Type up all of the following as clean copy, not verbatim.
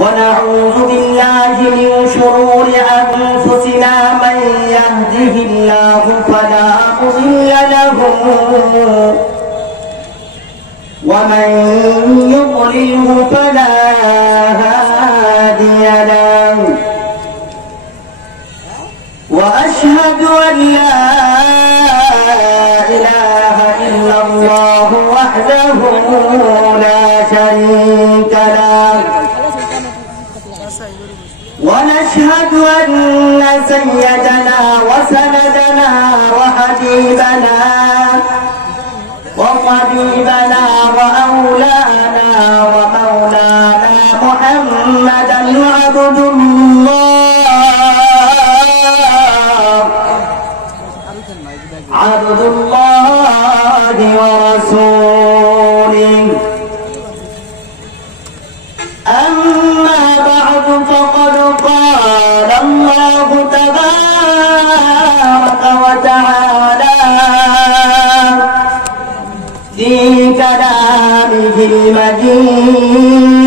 ونعوذ بالله من شرور أنفسنا من يهده الله فلا مضل له ومن يضلله فلا هادي له وأشهد أن لا إله إلا الله وحده لا شريك له ونشهد أن سيدنا وسندنا وحبيبنا وطبيبنا وأولانا ومولانا محمدا عبد الله ورسوله. أما بعد فقد قال الله تبارك وتعالى في كلامه المجيد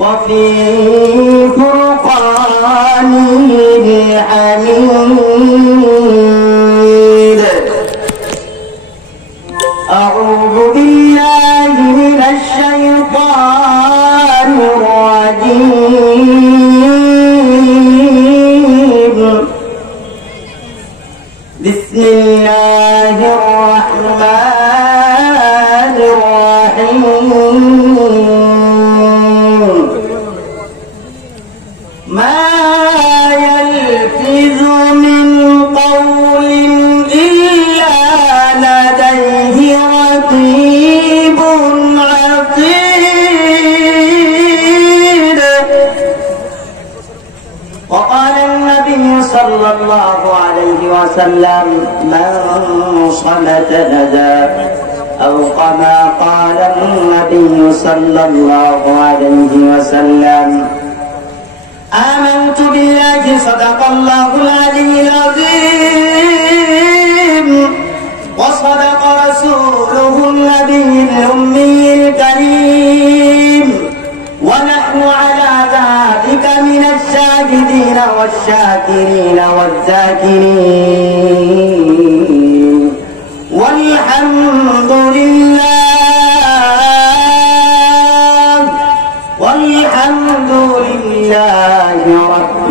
وفي فرقانه الحميد. أعوذ بالله من الشيطان الرجيم. بسم الله الرحمن الرحيم. ما يلفظ من قول إلا لديه رقيب عتيد. وقال النبي صلى الله عليه وسلم من صمت نجا أو كما قال النبي صلى الله عليه وسلم. آمنت بالله صدق الله العلي العظيم وصدق رسوله النبي الأمي الكريم ونحن على ذلك من الشاهدين والشاكرين والذاكرين والحمد لله رب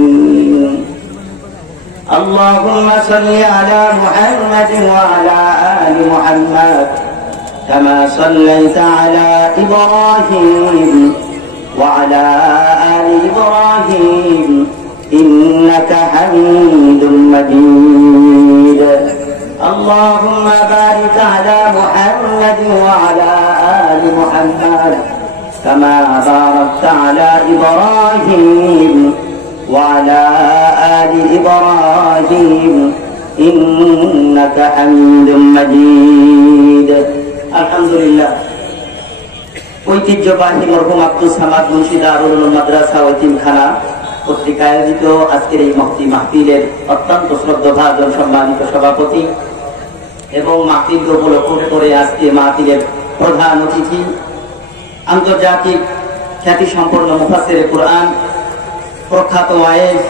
العالمين. اللهم صل على محمد وعلى آل محمد كما صليت على إبراهيم وعلى آل إبراهيم إنك حميد مجيد. اللهم بارك على محمد وعلى آل محمد كما باركت على إبراهيم وعلى آل إبراهيم إنك حميد مجيد. الحمد لله. ঐতিহ্যবাহী মরহুম আব্দুস সামাদ মুন্সি দারুল মাদ্রাসা ও এতিমখানা কর্তৃক আয়োজিত আজকের এই মহতি মাহফিলের অত্যন্ত শ্রদ্ধাভাজন সম্মানিত সভাপতি এবং মাহফিলকে উপলক্ষ করে আজকে মাহফিলের প্রধান অতিথি আন্তর্জাতিক খ্যাতি সম্পন্ন মুফাসসিরে কুরআন প্রখ্যাত ওয়াইজ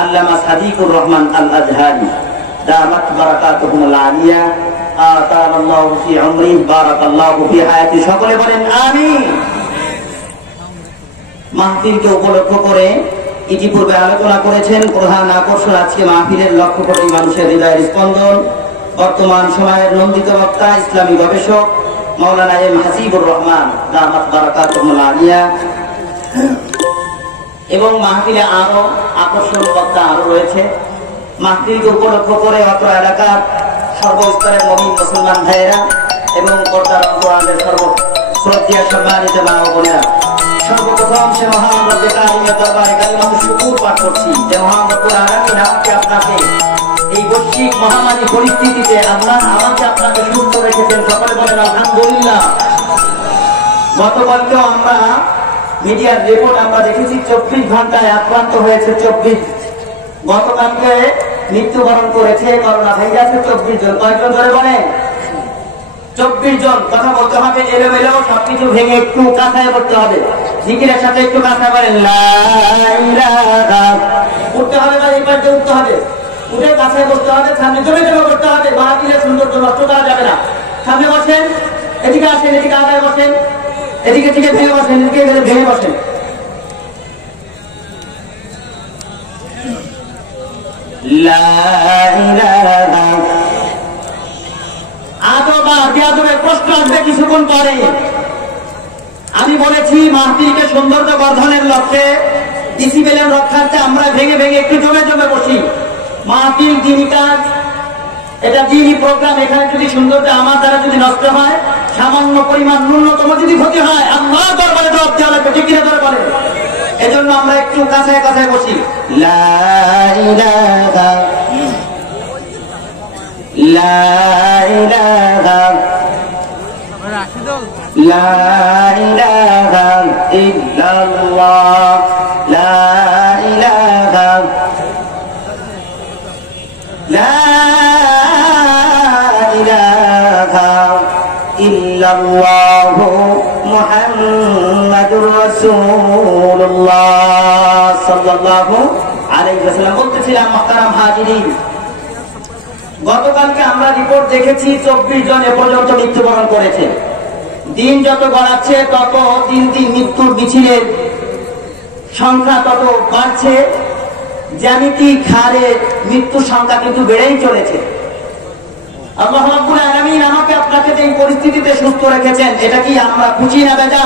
আল্লামা সাদিকুর রহমান আল আজহারি দামাত বারাকাতুহুল আলিয়া আতালাল্লাহু ফি উমরি বারাকাল্লাহু ফি হায়াতি। সকলে বলেন আমিন। মাহফিলকে উপলক্ষ করে ইতিপূর্বে আলোচনা করেছেন প্রধান আকর্ষণ আজকে মাহফিলের লক্ষ কোটি মানুষের হৃদয়ের স্পন্দন বর্তমান সময়ের নন্দিত বক্তা ইসলামী গবেষক মাওলানা এম হাসিবুর রহমান দামাত বারাকাতুহুল আলিয়া এবং মাহফিলে আরো আকর্ষণীয় বক্তা আরো রয়েছে। মাহফিলকে উপলক্ষ করে অত্র এলাকার সর্বস্তরের মুমিন মুসলমান ভাইয়েরা এবং পর্দার অন্তরালের সর্বশ্রদ্ধেয় সম্মানিত মা ও বোনেরা, সর্বপ্রথম সে মহান রব্বে কারিমের দরবারে কালিমাতু শুকর পাঠ করছি যে মহান রব্বুল আলামিন আমাকে আপনাকে এই বৈশ্বিক মহামারী পরিস্থিতিতে আল্লাহ আমাকে আপনাকে সুস্থ রেখেছেন। সকলে বলেন আলহামদুলিল্লাহ। গতকালকেও আমরা মিডিয়ার রিপোর্ট আমরা দেখেছি 24 ঘন্টায় আক্রান্ত হয়েছে 24। গতকালকে মৃত্যুবরণ করেছে করোনা ভাইরাসে 24 জন। কয়েকজন ধরে বলেন? 24 জন। কথা বলতে হবে এলোমেলো, সবকিছু ভেঙে একটু কাঁথায় পড়তে হবে। জিকিরের সাথে একটু কাঁথায় বলেন লা ইলাহা। উঠতে হবে বা এই পাশে উঠতে হবে, উঠে কাঁথায় বসতে হবে, সামনে জমে জমে করতে হবে। মাহফিলের সৌন্দর্য নষ্ট করা যাবে না। সামনে বসেন, এদিকে আসেন, এদিকে আগায় বসেন, এদিকে থেকে ভেঙে বসেন, এদিকে ভেঙে বসেন। প্রশ্ন আসবে কিছুক্ষণ পরে। আমি বলেছি মাহফিলকে সৌন্দর্য বর্ধনের লক্ষ্যে, ডিসিপ্লিন রক্ষার্থে আমরা ভেঙে ভেঙে একটু জমে জমে বসি। মাহফিল দিনই কাজ, এটা দিনই প্রোগ্রাম। এখানে যদি সৌন্দর্য আমার দ্বারা যদি নষ্ট হয়, সামান্য পরিমাণ ন্যূনতম যদি ক্ষতি হয়, আল্লাহর দরবারে জবাব দেওয়া লাগবে। ঠিক কিনা ধরে বলে? এজন্য আমরা একটু কাছায় কাছায় বসি। লা ইলাহা লা ইলাহা লা ইলাহা ইল্লাল্লাহ লা ইলাহা লা ইলাহা ইল্লাল্লাহু মুহাম্মাদুর রাসূলুল্লাহ সাল্লাল্লাহু আলাইহি ওয়াসাল্লাম। বলতেছিলাম মুহতারাম হাজিরিন, গতকালকে আমরা রিপোর্ট দেখেছি 24 জন এ পর্যন্ত মৃত্যুবরণ করেছে। দিন যত গড়াচ্ছে তত দিন দিন মৃত্যুর মিছিলের সংখ্যা তত বাড়ছে। জ্যামিতিক হারে মৃত্যুর সংখ্যা কিন্তু বেড়েই চলেছে। আল্লাহ রাব্বুল আলামিন আমাকে আপনাকে এই পরিস্থিতিতে সুস্থ রেখেছেন, এটা কি আমরা খুশি না বেজা?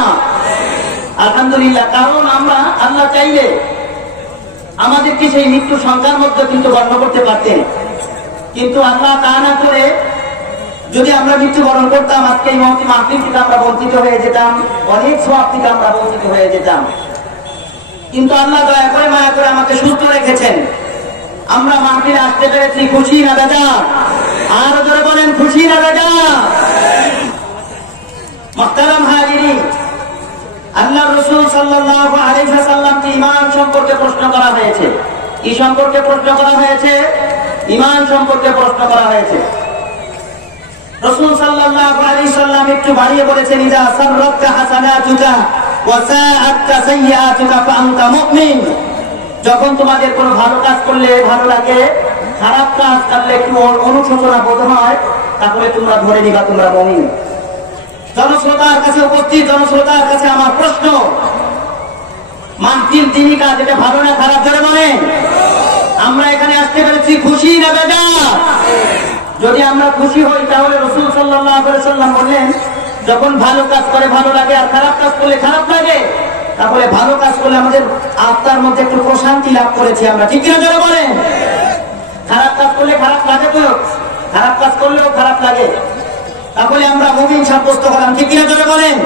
আলহামদুলিল্লাহ। কারণ আমরা আল্লাহ চাইলে আমাদেরকে সেই মৃত্যু সংখ্যার মধ্যে কিন্তু গণ্য করতে পারতেন, কিন্তু আল্লাহ তা না করে যদি আমরা মৃত্যুবরণ করতাম, আজকে এই মাহফিল থেকে আমরা বঞ্চিত হয়ে যেতাম, অনেক সওয়াব থেকে আমরা বঞ্চিত হয়ে যেতাম। কিন্তু আল্লাহ দয়া করে মায়া করে আমাকে সুস্থ রেখেছেন। আমরা মাহফিলে আসতে পেরেছি, খুশি না বেজা? আর ধরে বলেন খুশি না বেজা? মুহতারাম হাজিরিন, আল্লাহ রাসূল সাল্লাল্লাহু আলাইহি ওয়াসাল্লামকে ঈমান সম্পর্কে প্রশ্ন করা হয়েছে। কি সম্পর্কে প্রশ্ন করা হয়েছে? ঈমান সম্পর্কে প্রশ্ন করা হয়েছে। রাসূল সাল্লাল্লাহু আলাইহি ওয়াসাল্লাম একটু বাড়িয়ে বলেছেন, ইযা সাররাতকা হাসানাতুকা ওয়া সাআতকা সাইয়্যাতুকা ফাআনতা মুমিন। যখন তোমাদের কোনো ভালো কাজ করলে ভালো লাগে, খারাপ কাজ করলে একটু অনুশোচনা বোধ হয়, তাহলে তোমরা ধরে নিবা তোমরা মুমিন। জনশ্রোতার কাছে উপস্থিত জনশ্রোতার কাছে আমার প্রশ্ন, মাহফিল দিনই কাজ, এটা ভালো না খারাপ ধরে বলে? আমরা এখানে আসতে পেরেছি, খুশি না বেজা? যদি আমরা খুশি হই তাহলে রাসূল সাল্লাল্লাহু আলাইহি ওয়াসাল্লাম বললেন, যখন ভালো কাজ করে ভালো লাগে আর খারাপ কাজ করলে খারাপ লাগে, তাহলে ভালো কাজ করলে আমাদের আত্মার মধ্যে একটু প্রশান্তি লাভ করেছি আমরা। ঠিক কিনা ধরে বলেন? খারাপ কাজ করলে খারাপ লাগে, তো খারাপ কাজ করলেও খারাপ লাগে, তাহলে আমরা মুমিন সাব্যস্ত হলাম। ঠিক কিনা ধরে বলেন?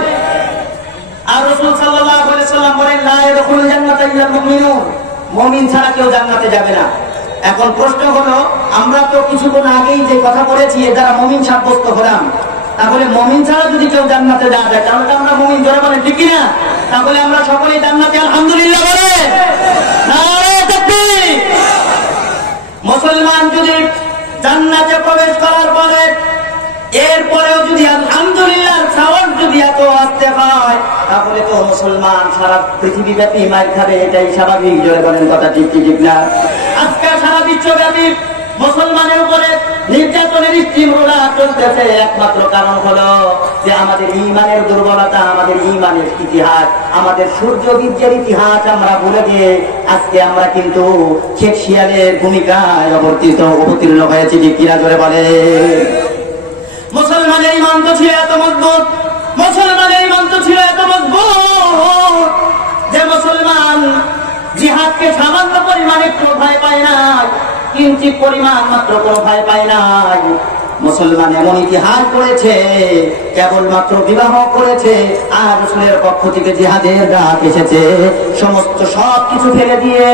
আর রাসূল সাল্লাল্লাহু আলাইহি ওয়াসাল্লাম বলেন, লা ইয়াদখুলুল জান্নাতা ইল্লাল মুমিনুন। মুমিন ছাড়া কেউ জান্নাতে যাবে না। এখন প্রশ্ন হলো, আমরা তো কিছুক্ষণ আগেই যে কথা বলেছি এর দ্বারা মুমিন সাব্যস্ত হলাম, তাহলে মুমিন ছাড়া যদি কেউ জান্নাতে যাওয়া যায় তাহলে আমরা মুমিন ধরে বলেন। ঠিক কিনা? তাহলে আমরা সকলেই জান্নাতে আলহামদুলিল্লাহ বলে। নারে তাকবীর। মুসলমান যদি জান্নাতে প্রবেশ করার পরে এরপরেও যদি আলহামদুলিল্লাহ সাওয়াব যদি এত আসতে হয়, তাহলে তো মুসলমান সারা পৃথিবীব্যাপী মাইর খাবে, এটাই স্বাভাবিক। জোরে বলেন কথা ঠিক কি ঠিক না? আজকে সারা বিশ্বব্যাপী মুসলমানের উপরে নির্যাতনের স্টিমরোলার চলতেছে, একমাত্র কারণ হলো যে আমাদের ঈমানের দুর্বলতা, আমাদের ঈমানের ইতিহাস, আমাদের সূর্য বীর্যের ইতিহাস আমরা ভুলে গিয়ে আজকে আমরা কিন্তু শেখ শিয়ালের ভূমিকায় অবতীর্ণ হয়েছি। ঠিক কিনা জোরে বলে? মুসলমানের ঈমান তো ছিল এত মজবুত, মুসলমানের ঈমান তো ছিল এত মজবুত যে মুসলমান জিহাদকে সামান্য পরিমাণে কোনো ভয় পায় নাই, কিঞ্চিত পরিমাণ মাত্র কোনো ভয় পায় নাই। মুসলমান এমন ইতিহাস করেছে, কেবলমাত্র বিবাহ করেছে আর রাসূলের পক্ষ থেকে জিহাদের ডাক এসেছে, সমস্ত সবকিছু ফেলে দিয়ে,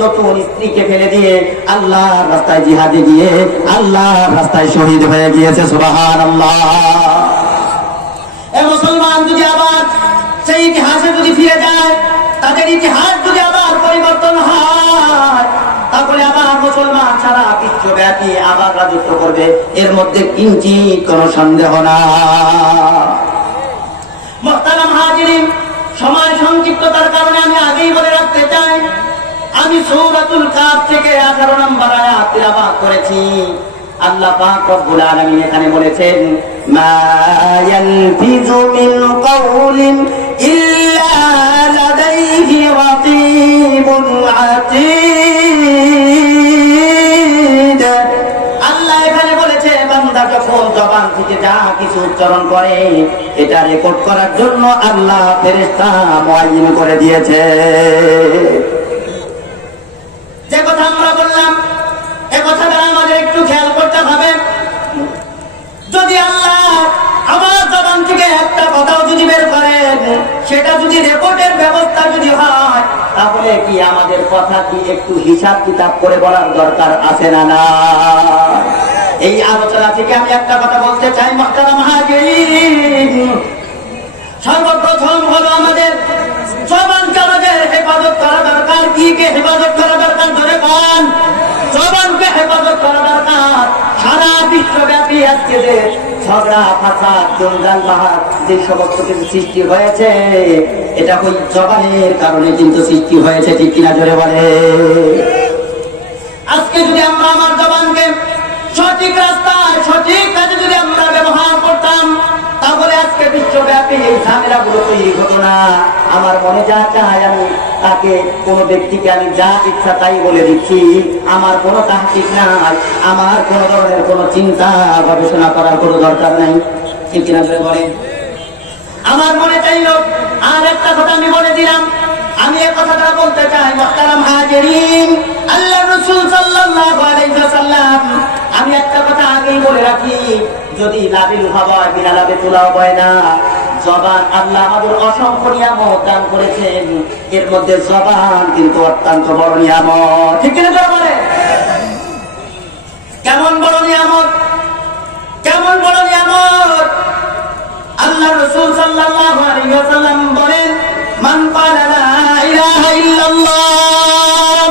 নতুন স্ত্রীকে ফেলে দিয়ে আল্লাহর রাস্তায় জিহাদে গিয়ে আল্লাহর রাস্তায় শহীদ হয়ে গিয়েছে। সুবহানাল্লাহ। এই মুসলমান যদি আবার সেই ইতিহাসে যদি ফিরে যায়, তাদের ইতিহাস যদি আবার পরিবর্তন হয়, তারপরে আবার মুসলমান সারা বিশ্বব্যাপী আবার রাজত্ব করবে, এর মধ্যে কিঞ্চিত কোনো সন্দেহ না। মুহতারাম হাজিরিন, সময় সংক্ষিপ্ততার কারণে আমি আগেই বলে রাখতে চাই, আমি সূরাতুল কাফ থেকে 18 নম্বর আয়াত তিলাওয়াত করেছি। আল্লাহ পাক রব্বুল আলামিন এখানে বলেছেন, মা ইয়ালফিযু মিন কাওলিন ইল্লা লাদাইহি রাকীবুন আতীদ। আল্লাহ এখানে বলেছে, বান্দা যখন জবান থেকে যা কিছু উচ্চারণ করে এটা রেকর্ড করার জন্য আল্লাহ ফেরেশতা মুআয়্যিন করে দিয়েছে। যে কথা আমরা বললাম, এ কথাটা আমাদের একটু খেয়াল করতে হবে। যদি আল্লাহ আমার জবান থেকে একটা কথাও যদি বের করেন, সেটা যদি রেকর্ডের ব্যবস্থা যদি হয়, তাহলে কি আমাদের কথা কি একটু হিসাব কিতাব করে বলার দরকার আছে না? না। এই আলোচনা থেকে আমি একটা কথা বলতে চাই, মুহতারাম হাজিরিন, সর্বপ্রথম হলো আমাদের জবানকে আমাদের হেফাজত করা দরকার। কি কে হেফাজত করা দরকার? ধরে পান, জবানকে হেফাজত করা দরকার। সারা বিশ্বব্যাপী আজকে যে ঝগড়া ফাসাদ জঞ্জাল বাহার যে সমস্ত কিছু সৃষ্টি হয়েছে, এটা ওই জবানের কারণে কিন্তু সৃষ্টি হয়েছে, ঠিক কিনা জোরে বলে। আজকে যদি আমরা আমার জবানকে সঠিক রাস্তায় সঠিক কাজে যদি আমরা ব্যবহার করতাম, তাহলে আজকে বিশ্বব্যাপী এই ঝামেলাগুলো তৈরি হতো না। আমার মনে যা চায় আমি তাকে, কোনো ব্যক্তিকে আমি যা ইচ্ছা তাই বলে দিচ্ছি, আমার কোনো তাহকিক নাই, আমার কোনো ধরনের কোনো চিন্তা গবেষণা করার কোনো দরকার নাই, ঠিক কিনা ধরে বলে। আমার মনে চাইল আর একটা কথা আমি বলে দিলাম। আমি এই কথাটা বলতে চাই, মুহতারাম হাজিরিন, আল্লাহর রাসূল সাল্লাল্লাহু আলাইহি ওয়াসাল্লাম, আমি একটা কথা আগেই বলে রাখি, যদি লাবিল হাওয়া বিনা লাভে তোলাও হয় না। জবান আল্লাহ আমাদের অসংখ্য নিয়ামত দান করেছেন, এর মধ্যে জবান কিন্তু অত্যন্ত বড় নিয়ামত, ঠিক কিনা বলে। কেমন বড় নিয়ামত, কেমন বড় নিয়ামত! আল্লাহ রাসূল সাল্লাল্লাহু আলাইহি ওয়াসাল্লাম বলেন, মান ক্বালা লা ইলাহা ইল্লাল্লাহ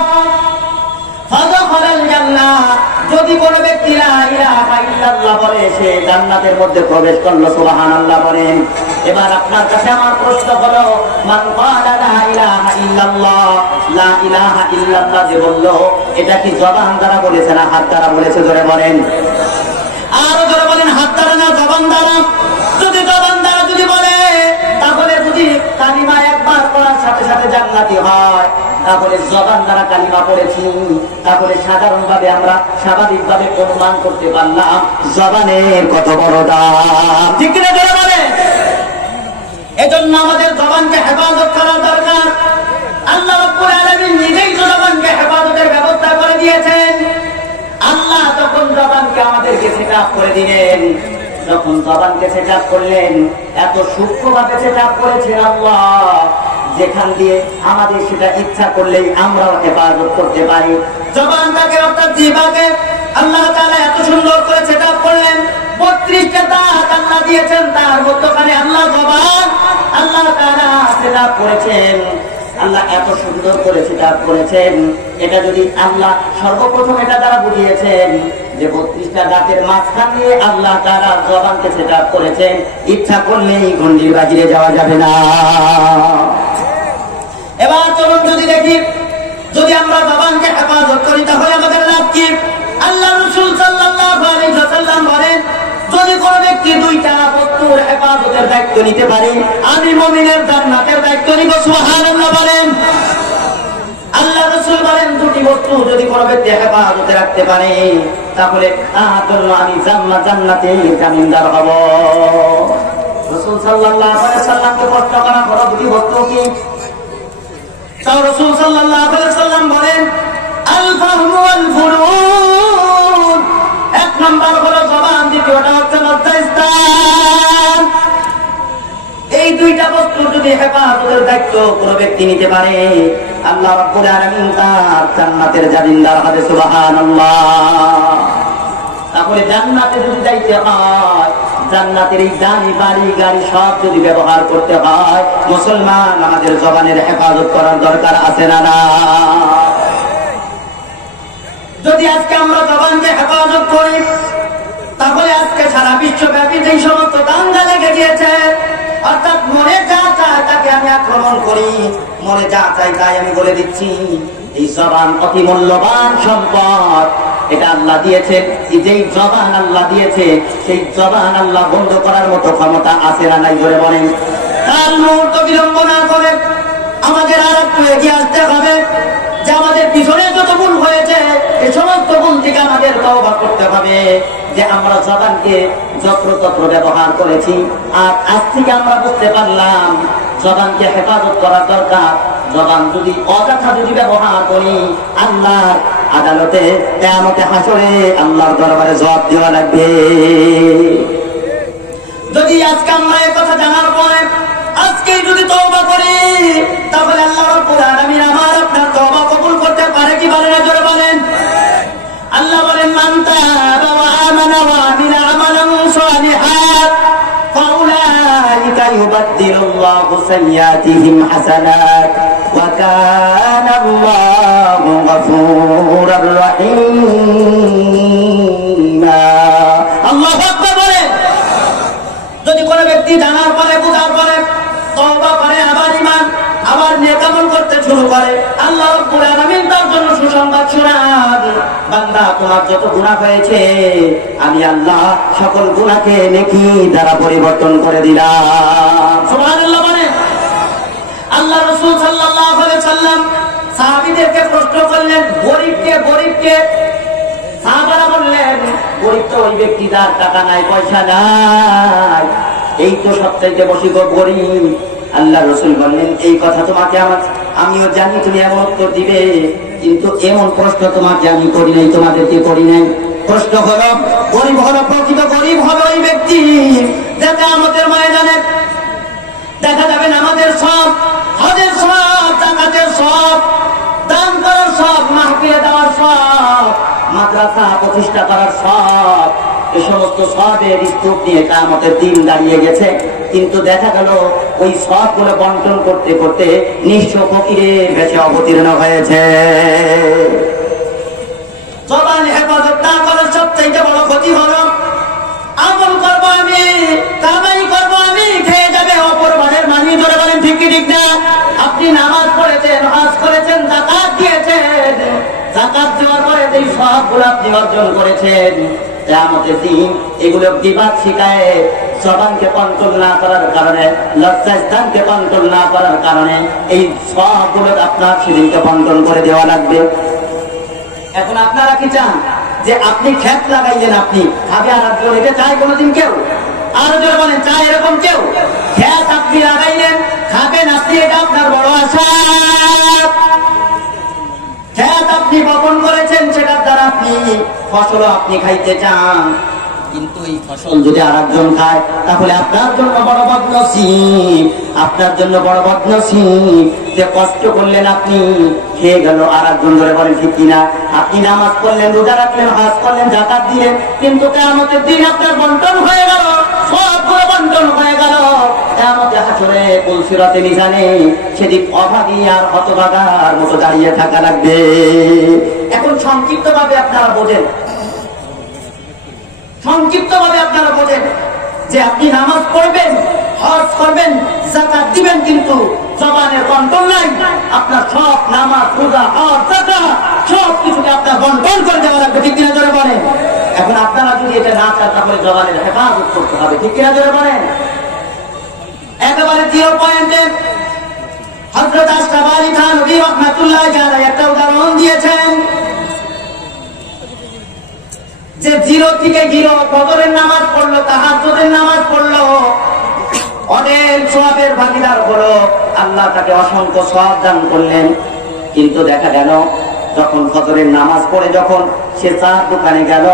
ফাদখালাল জান্নাহ, যদি কোনো ব্যক্তি লা ইলাহা ইল্লাল্লাহ বলে সে জান্নাতের মধ্যে প্রবেশ করলো, সুবহানাল্লাহ বলেন। এবার আপনার কাছে আমার প্রশ্ন হলো, মান ক্বালা লা ইলাহা ইল্লাল্লাহ, লা ইলাহা ইল্লাল্লাহ যে বললো, এটা কি জবান দ্বারা বলেছে না হাত দ্বারা বলেছে? ধরে বলেন, আরো ধরে বলেন, হাত দ্বারা না জবান দ্বারা? যদি জবান দ্বারা যদি বলে, তাহলে যদি কালিমা একবার পড়ার সাথে সাথে জান্নাতি হয়, তাহলে জবান দ্বারা কালিমা পড়েছি, তাহলে সাধারণভাবে আমরা স্বাভাবিকভাবে অনুমান করতে পারলাম জবানের কত বড় দাম, ঠিক কিনা ধরে বলে। এজন্য আমাদের জবানকে হেফাজত করা দরকার। আল্লাহ রাব্বুল আলামিন নিজেই তো জবানকে হেফাজতের ব্যবস্থা করে দিয়েছেন। আল্লাহ যখন জবানকে আমাদেরকে সেটআপ করে দিলেন, যখন জবানকে সেটআপ করলেন, এত সূক্ষ্মভাবে সেটআপ করেছেন আল্লাহ, যেখান দিয়ে আমাদের সেটা ইচ্ছা করলেই আমরাও হেফাজত করতে পারি। জবানটাকে অর্থাৎ জিহ্বাকে আল্লাহ তাআলা এত সুন্দর করে সেটআপ করলেন। 32টা দাঁত আল্লাহ দিয়েছেন, তার মধ্যখানে আল্লাহ জবান আল্লাহ তাআলা সেটআপ করেছেন। আল্লাহ এত সুন্দর করে সেটআপ করেছেন। এটা যদি আল্লাহ সর্বপ্রথম এটা দ্বারা বুঝিয়েছেন যে 32টা দাঁতের মাঝখান দিয়ে আল্লাহ তাআলা জবানকে সেটআপ করেছেন, ইচ্ছা করলেই গন্ডির বাজিরে যাওয়া যাবে না। এবার চলুন যদি দেখি, যদি আমরা জবানকে হেফাজত করি তাহলে আমাদের লাভ কি? আল্লাহ রাসূল সাল্লাল্লাহু আলাইহি ওয়াসাল্লাম বলেন, যদি কোনো ব্যক্তি 2টা বস্তুর হেফাজতের দায়িত্ব নিতে পারে, আমি মুমিনের জান্নাতের দায়িত্ব নিব, সুবহানাল্লাহ বলেন। আল্লাহ রাসূল বলেন, 2টি বস্তু যদি কোনো ব্যক্তি হেফাজতে রাখতে পারে, তাহলে তার জন্য আমি জান্নাতের জামিনদার হব। রাসূল সাল্লাল্লাহু আলাইহি ওয়াসাল্লামকে প্রশ্ন করা হলো, 2টি বস্তু কি? তাও রাসূল সাল্লাল্লাহু আলাইহি ওয়াসাল্লাম বলেন, আল ফাহমু ওয়াল ফুরুদ। 1 নাম্বার হলো জবান, দ্বিতীয়টা হচ্ছে লজ্জাস্থান। এই 2টা বস্তু যদি হেফাজতের দায়িত্ব কোনো ব্যক্তি নিতে পারে, আল্লাহ রাব্বুল আলামিন তার জান্নাতের জামিনদার হবে, সুবহানাল্লাহ। তাহলে জান্নাতে যদি যাইতে হয়, জান্নাতের এই দামি বাড়ি গাড়ি সব যদি ব্যবহার করতে হয়, মুসলমান আমাদের জবানের হেফাজত করার দরকার আছে না? না। যদি আজকে আমরা জবানকে মনে যা চায় তাকে আমি আক্রমণ করি, মনে যা চাই তাই আমি বলে দিচ্ছি। এই জবান অতি মূল্যবান সম্পদ, এটা আল্লাহ দিয়েছে। যেই জবান আল্লাহ দিয়েছে সেই জবান আল্লাহ বন্ধ করার মতো ক্ষমতা আছে না নাই জোরে বলেন। তার মুহূর্ত বিলম্ব না করে আমাদের আর একটু এগিয়ে আসতে হবে, যে আমাদের পিছনে যত ভুল হয়েছে এই সমস্ত ভুল থেকে আমাদের তওবা করতে হবে। যে আমরা জবানকে যত্রতত্র ব্যবহার করেছি, আর আজ থেকে আমরা বুঝতে পারলাম জবানকে হেফাজত করার দরকার। জবান যদি অযথা যদি ব্যবহার করি আল্লাহর আদালতে কিয়ামতে হাসরে আল্লাহর দরবারে জবাব দেওয়া লাগবে। যদি আজকে আমরা এই কথা জানার পরে আজকে যদি তওবা করি তাহলে আল্লাহ রাব্বুল আলামিন আমার আপনার তওবা কবুল করতে পারে কি পারে না জোরে বলেন। আল্লাহ বলেন মান তাবা ওয়া আমানা ওয়া আমিলা আমালান সালিহান ফাউলাইকা ইউবাদদিলুল্লাহু সাইয়্যাতিহিম হাসানাত ওয়া কানা আল্লাহু গফুরার রহিম। আল্লাহু আকবার বলেন। যদি কোনো ব্যক্তি জানার পরে বুঝার পরে তওবা করে আবার ঈমান আবার নেক আমল করতে শুরু করে, আল্লাহ রাব্বুল আলামিন তার জন্য সুসংবাদ শোনান, বান্দা তোমার যত গুনাহ হয়েছে আমি আল্লাহ সকল গুনাহকে নেকি দ্বারা পরিবর্তন করে দিলাম। সুবহানাল্লাহ বলেন। আল্লাহ রাসূল সাল্লাল্লাহু আলাইহি সাল্লাম সাহাবীদেরকে প্রশ্ন করলেন, গরীবকে সাহাবারা বললেন গরীব তো ওই ব্যক্তি যার টাকা নাই পয়সা নাই, এই তো সবচাইতে বেশি গরীব। আল্লাহ রাসূল বললেন এই কথা তোমাকে আমিও জানি তুমি এমন উত্তর দিবে, কিন্তু এমন প্রশ্ন তোমাকে আমি করি নাই, তোমাদেরকে করি নাই। প্রশ্ন হলো গরীব হলো প্রকৃত গরীব হলো ওই ব্যক্তি যাতে আমাদের ময়দানে দেখা যাবে আমাদের সব হজের সব জাকাতের সব দান করার সব মাহফিলে দেওয়ার সব মাদ্রাসা প্রতিষ্ঠা করার সব এই সমস্ত সবের স্তূপ নিয়ে কিয়ামতের দিন দাঁড়িয়ে গেছে, কিন্তু দেখা গেল ওই সবগুলো বন্টন করতে করতে নিঃস্ব ফকিরের কাছে অবতীর্ণ হয়েছে। জবান হেফাজত না করার সবচেয়ে বড় ক্ষতি হলো আমল করবো আমি, কামাই করবো আমি, খেয়ে যাবে অপর ভাড়ের মানি। ধরে বলেন ঠিক কি ঠিক না? আপনি নামাজ পড়েছেন, হজ করেছেন, যাকাত দিয়েছেন, যাকাত দেওয়ার পরে যেই সবগুলো আপনি অর্জন করেছেন কিয়ামতের দিন এগুলো বিবাদ শিখায় জবানকে কন্ট্রোল না করার কারণে, লজ্জাস্থানকে কন্ট্রোল না করার কারণে এই সবগুলো আপনার সেদিনকে কন্ট্রোল করে দেওয়া লাগবে। এখন আপনারা কি চান যে আপনি ক্ষেত লাগাইলেন, আপনি খাবে আর একজন, এটা চায় কোনোদিন কেউ? আরো জোরে বলেন, চায় এরকম কেউ? ক্ষেত আপনি লাগাইলেন, খাবেন আপনি, এটা আপনার বড় আশা। ক্ষেত আপনি বপন করেছেন, সেটার দ্বারা আপনি ফসল আপনি খাইতে চান, কিন্তু এই ফসল যদি আর একজন খায় তাহলে আপনার জন্য বড় বদনসিব, আপনার জন্য বড় বদনসিব। যে কষ্ট করলেন আপনি, খেয়ে গেল আর একজন। ধরে বলেন ঠিক কিনা? আপনি নামাজ পড়লেন, রোজা রাখলেন, হজ করলেন, যাকাত দিলেন, কিন্তু কিয়ামতের দিন আপনার বন্টন হয়ে গেল, সবগুলো বন্টন হয়ে গেল। কিয়ামতে হাসরে পুলসিরাতে মিজানে সেদিন অভাগী আর হতভাগার মতো দাঁড়িয়ে থাকা লাগবে। এখন সংক্ষিপ্ত ভাবে আপনারা বোঝেন, যে আপনি নামাজ পড়বেন, হজ করবেন, যাকাত দিবেন, কিন্তু জবানের বন্টন নাই। আপনার সব নামাজ, রোজা, হজ, যাকাত সব কিছুকে আপনার বন্টন করে দেওয়া লাগবে। ঠিক কিনা জোরে বলেন? এখন আপনারা যদি এটা না চান তাহলে জবানের হেফাজত করতে হবে। ঠিক কিনা জোরে বলেন? একেবারে 0 পয়েন্টে হযরত আশরাফ আলী থানভী রাহমাতুল্লাহ আলাইহি একটা উদাহরণ দিয়েছেন যে 0 থেকে 0 ফজরের নামাজ পড়লো, তাহাজ্জুদের নামাজ পড়লো, অনেক সওয়াবের ভাগীদার হলো, আল্লাহ তাকে অসংখ্য সওয়াব দান করলেন। কিন্তু দেখা গেল যখন ফজরের নামাজ পড়ে যখন সে চার দোকানে গেল,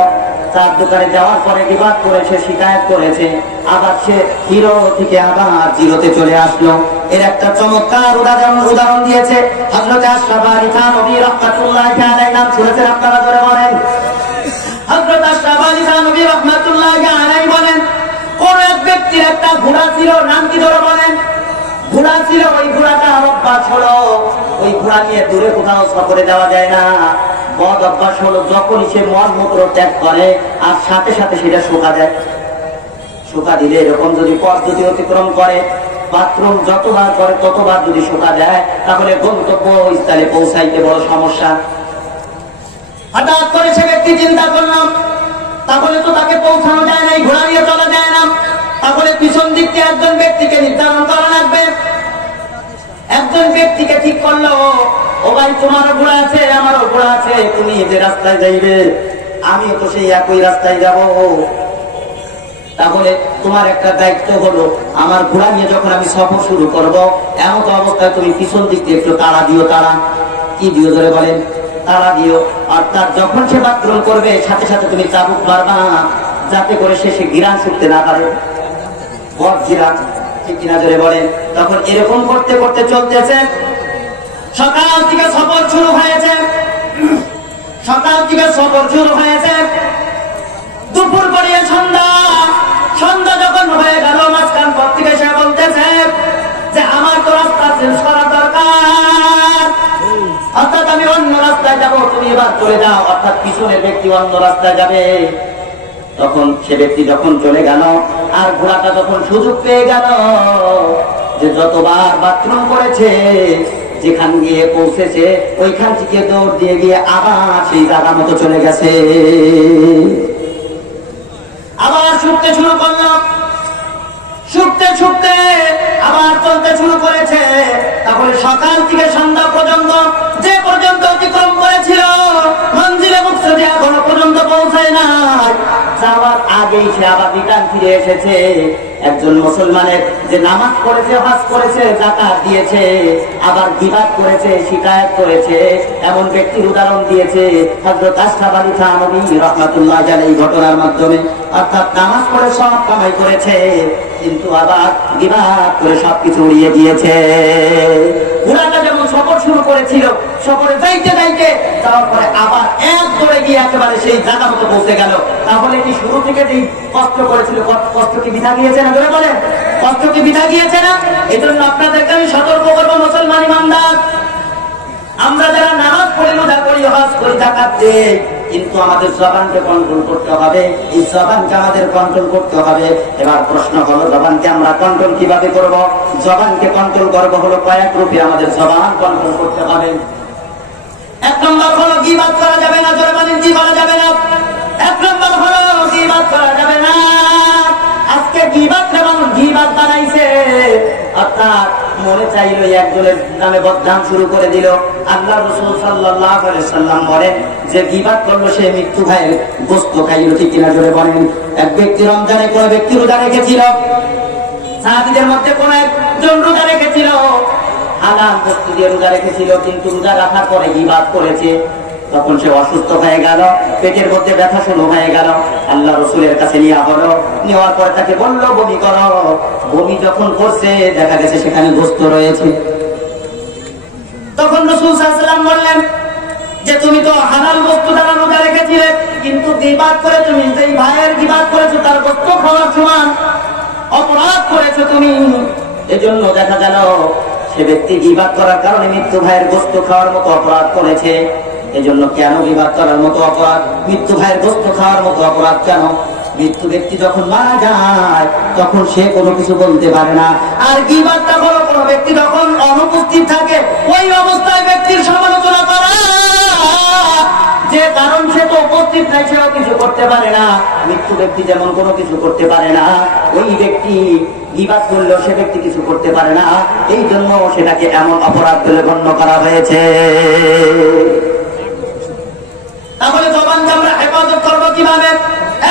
চার দোকানে যাওয়ার পরে বিবাদ করেছে, শিকায়ত করেছে, আবার সে 0 থেকে আবার 0-তে চলে আসলো। এর একটা চমৎকার উদাহরণ দিয়েছে হযরত আশরাফ আলী থানভী রাহমাতুল্লাহ আলাইহি। নাম শুনেছেন আপনারা? জোরে বলেন। হযরত আশরাফ আলী থানভী রাহমাতুল্লাহ আলাইহি বলেন, কোন এক ব্যক্তির একটা ঘোড়া ছিল, নাম কি? ধরে বলেন। ঘোড়া ছিল, ওই ঘোড়াটা অভ্যাস হলো, ওই ঘোড়া নিয়ে দূরে কোথাও সফরে যাওয়া যায় না। বদ অভ্যাস হলো যখনই সে মলমূত্র ত্যাগ করে আর সাথে সাথে সেটা শুকা যায়। শুকা দিলে এরকম যদি পথ যদি অতিক্রম করে, বাথরুম যতবার করে ততবার যদি শোকা যায় তাহলে গন্তব্য স্থলে পৌঁছাইতে বড় সমস্যা। হঠাৎ করে সে ব্যক্তি চিন্তা করলাম তাহলে তো তাকে পৌঁছানো যায় না, ঘোড়া নিয়ে চলা যায় না, তাহলে পিছন দিক থেকে একজন ব্যক্তিকে নির্ধারণ করা লাগবে। একজন ব্যক্তিকে ঠিক করলো, ও ভাই তোমারও ঘোড়া আছে আমারও ঘোড়া আছে, তুমি যে রাস্তায় যাইবে আমিও তো সেই একই রাস্তায় যাব, তাহলে তোমার একটা দায়িত্ব হলো আমার ঘোড়া নিয়ে যখন আমি সফর শুরু করব এমন অবস্থায় তুমি পিছন দিক দিয়ে একটু তাড়া দিও। তাড়া কি দিও ধরে বলেন? তাড়া দিও। অর্থাৎ যখন সে বাথরুম করবে সাথে সাথে তুমি চাবুক মারবা যাতে করে সে গিরান ছুটতে না পারে। বদ গিরান, ঠিক কিনা জোরে বলেন? তখন এরকম করতে করতে চলতেছে। সকাল থেকে সফর শুরু হয়েছে, সকাল থেকে সফর শুরু হয়েছে, দুপুর পরিয়ে সন্ধ্যা, সন্ধ্যা যখন হয়ে গেল মাঝখান পর থেকে সে বলতেছে যে আমার তো রাস্তা চেঞ্জ করা দরকার, অর্থাৎ আমি অন্য রাস্তায় যাবো, তুমি এবার চলে যাও। অর্থাৎ পিছনের ব্যক্তি অন্য রাস্তায় যাবে। তখন সে ব্যক্তি যখন চলে গেল আর ঘোড়াটা যখন সুযোগ পেয়ে গেল যে যতবার বাথরুম করেছে যেখান গিয়ে পৌঁছেছে ওইখান থেকে দৌড় দিয়ে গিয়ে আবার সেই জায়গা মতো চলে গেছে। আবার ছুটতে শুরু করলাম, ছুটতে ছুটতে আবার চলতে শুরু করেছে। তাহলে সকাল থেকে সন্ধ্যা পর্যন্ত যে পর্যন্ত অতিক্রম করেছিল মঞ্জিলে মুকসুদে এখনো পর্যন্ত পৌঁছায় নাই। যাওয়ার আগেই সে আবার রিটার্ন ফিরে এসেছে। একজন মুসলমানের যে নামাজ পড়েছে, হজ করেছে, যাকাত দিয়েছে, আবার বিবাদ করেছে, শিকায়াত করেছে, এমন ব্যক্তির উদাহরণ দিয়েছে হযরত আশরাফ আলী থানভী রাহমাতুল্লাহ আলাইহি এই ঘটনার মাধ্যমে। অর্থাৎ নামাজ পড়ে সব কামাই করেছে কিন্তু আবার বিবাদ করে সবকিছু উড়িয়ে দিয়েছে। ঘোড়াটা যেমন সফর শুরু করেছিল, সফরে যাইতে যাইতে যাওয়ার পরে আবার এক দৌড়ে গিয়ে একেবারে সেই জায়গা মতো পৌঁছে গেল। তাহলে কি শুরু থেকে যেই কষ্ট করেছিল কষ্ট কি বিধা গিয়েছে না? ধরে বলে কষ্ট কি বিধা গিয়েছে না? এই জন্য আপনাদেরকে আমি সতর্ক করবো মুসলমান ইমানদার, আমরা যারা নামাজ পড়ি, রোজা করি, হজ করি, যাকাত দেই, কিন্তু আমাদের জবানকে কন্ট্রোল করতে হবে। এই জবানকে আমাদের কন্ট্রোল করতে হবে। এবার প্রশ্ন হলো জবানকে আমরা কন্ট্রোল কিভাবে করব? জবানকে কন্ট্রোল করবো হলো কয়েক রূপে আমাদের জবান কন্ট্রোল করতে হবে। এক নম্বর হলো গীবাত করা যাবে না। জোরে বলেন কি করা যাবে না? এক নম্বর হলো গীবাত করা যাবে না। আজকে গীবাত এবং গীবাত বানাইছে, অর্থাৎ মনে চাইলো একজনের নামে বদনাম শুরু করে দিল। আল্লাহ রাসূল সাল্লাল্লাহু আলাইহি সাল্লাম বলেন যে গীবাত করলো সে মৃত্যু ভাইয়ের গোশত খাইল। ঠিক কিনা জোরে বলেন? এক ব্যক্তি রমজানে কোন ব্যক্তি রোজা রেখেছিল, সাহাবীদের মধ্যে কোন একজন রোজা রেখেছিল, হালাল বস্তু দিয়ে রোজা রেখেছিল, কিন্তু রোজা রাখার পরে গীবাত করেছে। তখন সে অসুস্থ হয়ে গেল, পেটের মধ্যে ব্যথা শুরু হয়ে গেল। আল্লাহ রাসূলের কাছে নেওয়া হলো, নেওয়ার পরে তাকে বললো বমি করো। বমি যখন করছে দেখা গেছে সেখানে গোশত রয়েছে। তখন রাসূল সাল্লাল্লাহু আলাইহি ওয়াসাল্লাম বললেন যে তুমি তো হালাল বস্তু দ্বারা রোজা রেখেছিলে, কিন্তু গীবাত করে তুমি যেই ভাইয়ের গীবাত করেছো তার গোশত খাওয়ার সমান অপরাধ করেছো তুমি। এজন্য দেখা গেল সে ব্যক্তি গীবাত করার কারণে মৃত্যু ভাইয়ের গোশত খাওয়ার মতো অপরাধ করেছে। এজন্য কেন গীবাত করার মতো অপরাধ? মৃত্যু ভাইয়ের গোশত খাওয়ার মতো অপরাধ কেন? মৃত্যু ব্যক্তি যখন মারা যায় তখন সে কোনো কিছু বলতে পারে না। আর গীবাতটা হলো কোনো ব্যক্তি যখন অনুপস্থিত থাকে ওই অবস্থায় ব্যক্তির সমালোচনা করা, যে কারণ সে তো উপস্থিত নাই, সেও কিছু করতে পারে না। মৃত্যু ব্যক্তি যেমন কোনো কিছু করতে পারে না, ওই ব্যক্তি গীবাত করলেও সে ব্যক্তি কিছু করতে পারে না। এই জন্য সেটাকে এমন অপরাধ বলে গণ্য করা হয়েছে। তাহলে জবানকে আমরা হেফাজত করবো কিভাবে?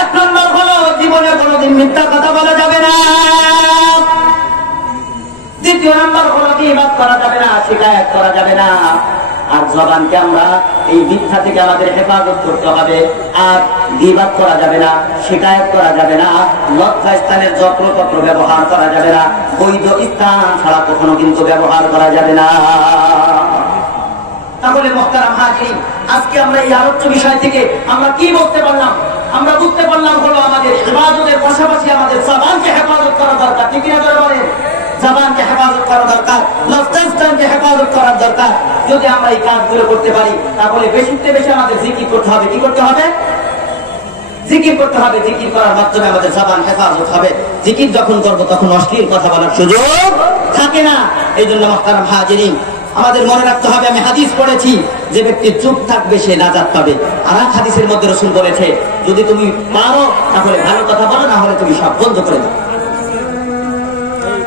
এক নম্বর হলো জীবনে কোনোদিন মিথ্যা কথা বলা যাবে না। দ্বিতীয় নম্বর হলো গীবাত করা যাবে না, শিকায়াত করা যাবে না। আর জবানকে আমরা এই মিথ্যা থেকে আমাদের হেফাজত করতে হবে। আর গীবাত করা যাবে না, শিকায়াত করা যাবে না, লজ্জা স্থানের যত্রতত্র ব্যবহার করা যাবে না, বৈধ স্থান ছাড়া কখনো কিন্তু ব্যবহার করা যাবে না। তাহলে মুহতারাম হাজিরিন, আজকে আমরা এই আলোচ্য বিষয় থেকে আমরা কি বুঝতে পারলাম? আমরা বুঝতে পারলাম হলো আমাদের ইবাদতের পাশাপাশি আমাদের জবানকে হেফাজত করা দরকার। ঠিক না বলে? জবানকে হেফাজত করা দরকার, লজ্জাস্থানকে হেফাজত করার দরকার। যদি আমরা এই কাজগুলো করতে পারি তাহলে বেশিতে বেশি আমাদের জিকির করতে হবে। কি করতে হবে? জিকির করতে হবে। জিকির করার মাধ্যমে আমাদের জবান হেফাজত হবে। জিকির যখন করবো তখন অশ্লীল কথা বলার সুযোগ থাকে না। এই জন্য মুহতারাম হাজিরিন, আমাদের মনে রাখতে হবে, আমি হাদিস পড়েছি, যে ব্যক্তি চুপ থাকবে সে নাজাত পাবে। আর এক হাদিসের মধ্যে রাসূল বলেছে, যদি তুমি পারো তাহলে ভালো কথা বলো, না হলে তুমি সব বন্ধ করে দাও।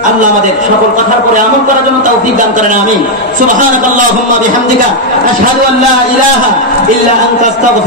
আল্লাহ আমাদের সকল কথার পরে আমল করার জন্য তৌফিক দান করেন, আমিন। সুবহানাকাল্লাহুম্মা বিহামদিকা আশহাদু আল্লা ইলাহা ইল্লা আনতা আস্তাগফিরুকা